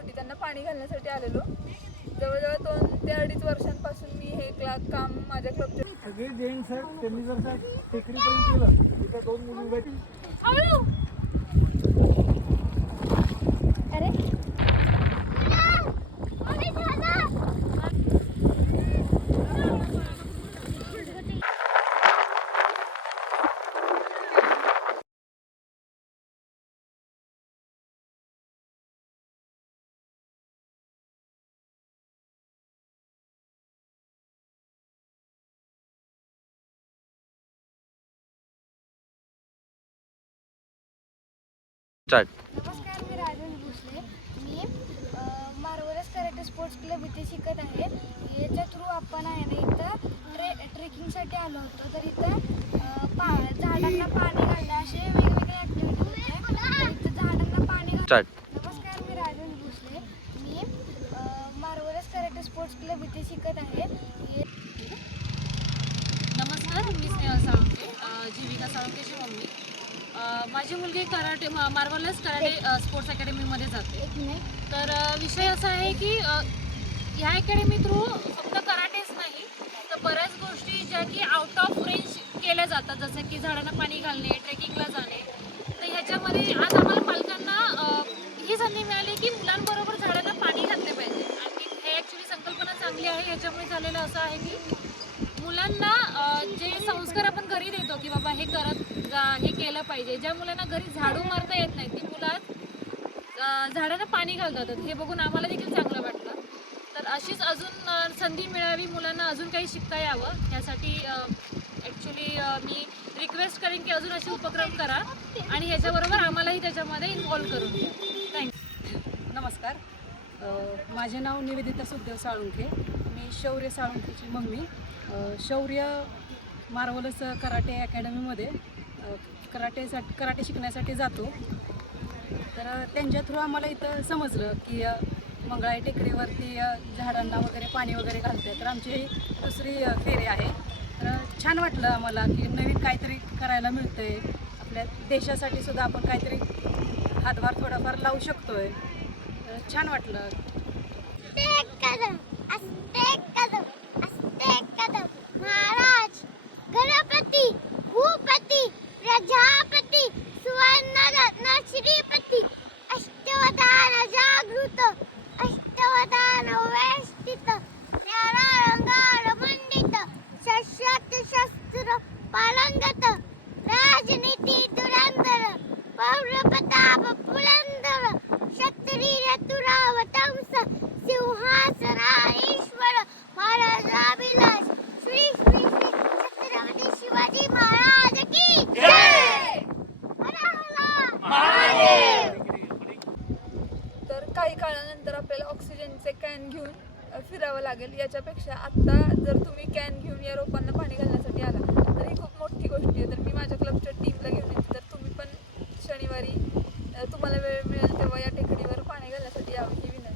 होती त्यांना पाणी घालण्यासाठी आलेलो. जवळजवळ 2 ते 2.5 वर्षांपासून मी हे काम माझ्या क्लबचे सगळे जेंट्स आहेत त्यांनी जर का टेकडीपर्यंत केलं तर 2 मुली उभ्या नमस्कार, मी राजन भोसले. मी मार्वलस कराटे स्पोर्ट्स क्लब इथे शिकत आहे. याच्या थ्रू आपण आहे ना इथं ट्रेकिंगसाठी आलो होतो. तर इथं झाडांना पाणी घालणं असे वेगवेगळे ॲक्टिव्हिटी होते. तर इथं झाडांना पाणी नमस्कार, मी राजन भोसले. मी मार्वलस कराटे स्पोर्ट्स क्लब इथे शिकत आहे. नमस्कार, मी स्नेहा साळुंखे, जीविका साळुंखेची मम्मी. माझी मुलगी कराटे मार्वलस कराटे स्पोर्ट्स अकॅडमीमध्ये जाते. तर विषय असा आहे की ह्या अकॅडमी थ्रू फक्त कराटेच नाही तर बऱ्याच गोष्टी ज्या की आउट ऑफ रेंज केल्या जातात, जसं की झाडांना पाणी घालणे, ट्रेकिंगला जाणे. तर ह्याच्यामध्ये आज आम्हाला पालकांना ही संधी मिळाली की मुलांबरोबर झाडांना पाणी घातले पाहिजे. आणि हे ॲक्च्युली संकल्पना चांगली आहे. ह्याच्यामुळे झालेलं असं आहे की मुलांना जे संस्कार आपण घरी देतो की बाबा हे करत जा, हे केलं पाहिजे. ज्या मुलांना घरी झाडू मारता येत नाही ती मुलं झाडांना पाणी घालतात. हे बघून आम्हाला देखील चांगलं वाटलं. तर अशीच अजून संधी मिळावी, मुलांना अजून काही शिकता यावं यासाठी ॲक्च्युली मी रिक्वेस्ट करेन की अजून असे उपक्रम करा आणि ह्याच्याबरोबर आम्हालाही त्याच्यामध्ये इन्व्हॉल्व करून घ्या. थँक्यू. नमस्कार, माझे नाव निवेदिता सुखदेव साळुंखे. मी शौर्य साळुंखेची मम्मी. शौर्य मार्वलस कराटे अकॅडमीमध्ये कराटे शिकण्यासाठी जातो. तर त्यांच्या थ्रू आम्हाला इथं समजलं की मंगळाई टेकडीवरती झाडांना वगैरे पाणी वगैरे घालते. तर आमची ही दुसरी फेरी आहे. तर छान वाटलं आम्हाला की नवीन काहीतरी करायला मिळतं आहे. आपल्या देशासाठी सुद्धा आपण काहीतरी हातभार थोडाफार लावू शकतो आहे. तर छान वाटलं. महाराज, गणपती, भूपती, प्रजापती, सुवर्णरत्न श्रीपती, अष्टवधान जागृत, अष्टवधान वेष्टित, न्याराळंगार मंडित, शस्त्र शस्त्र पारंगत, राजनीती धुरंधर, पौरप्रताप पुरंदर, क्षत्रिय तुरावतंस, सिंहासनाधीश्वर, महाराजाभिलाष, श्री श्री श्री छत्रपती शिवाजी महाराज की जय. तर काही काळानंतर आपल्याला ऑक्सिजनचे कॅन घेऊन फिरावं लागेल. याच्यापेक्षा आत्ता जर तुम्ही कॅन घेऊन या रोपांना पाणी घालण्यासाठी आला तर ही खूप मोठी गोष्ट आहे. तर मी माझ्या क्लबच्या टीमला घेऊन येते. तर तुम्ही पण शनिवारी तुम्हाला वेळ मिळेल तेव्हा या ठिकाणी